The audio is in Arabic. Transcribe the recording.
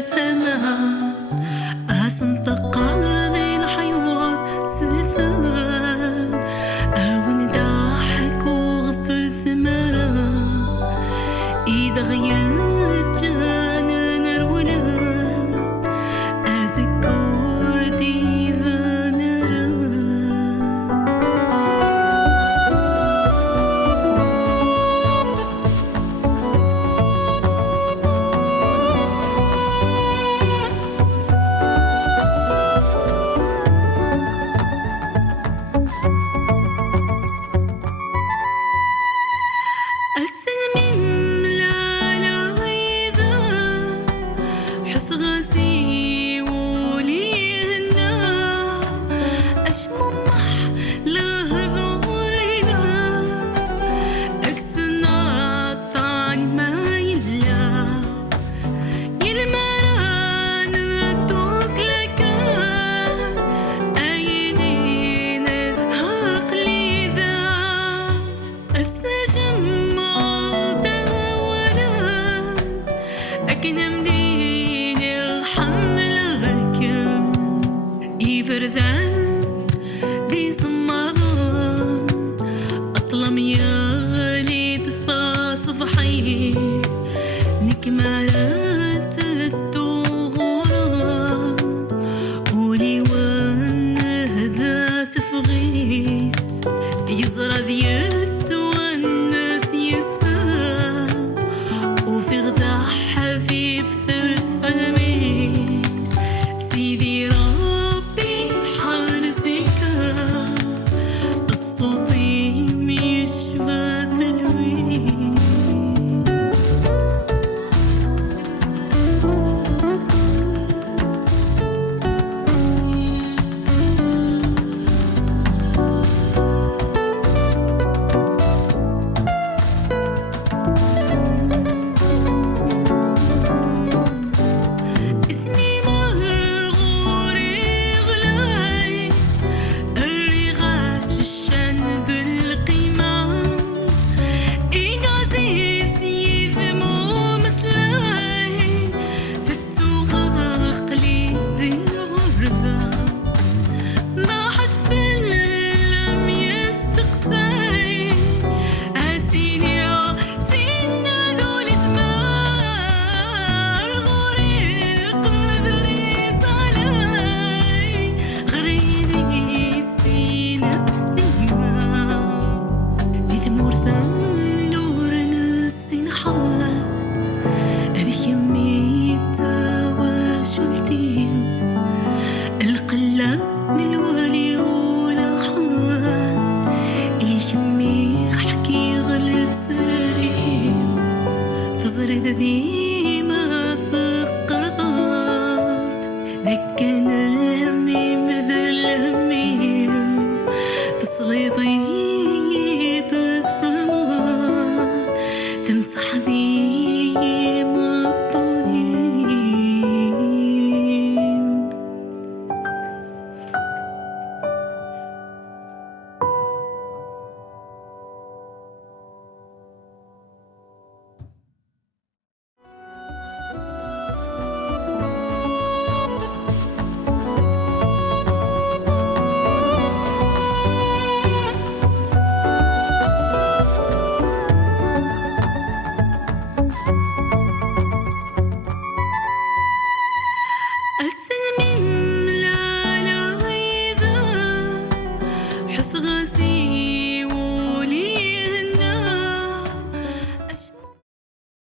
ثمان أحسن تقرر ذي الحيوان سفان أون ضحك وغفز مرة إذا غيرت جانا نرولا أذكر ديفا نرى غسي ولينا أشممح لهذورينا أكسنا طعن ما يلا يلمران توك لك أينين هاقلي ذا السجم دوران أكنم دي فردان ذي صمادان أطلم يا غالي تفاصف حيث نكمالات التغرام ولي وانهذا تفغيث يزرى ذيت والناس يسام وفي غذا حفيف ثلث فميث سيدي ذي ما فقر ضغط لكن الهمي مثل همي تصلي ضيط تفهمان تمسح ذي مطوني غسي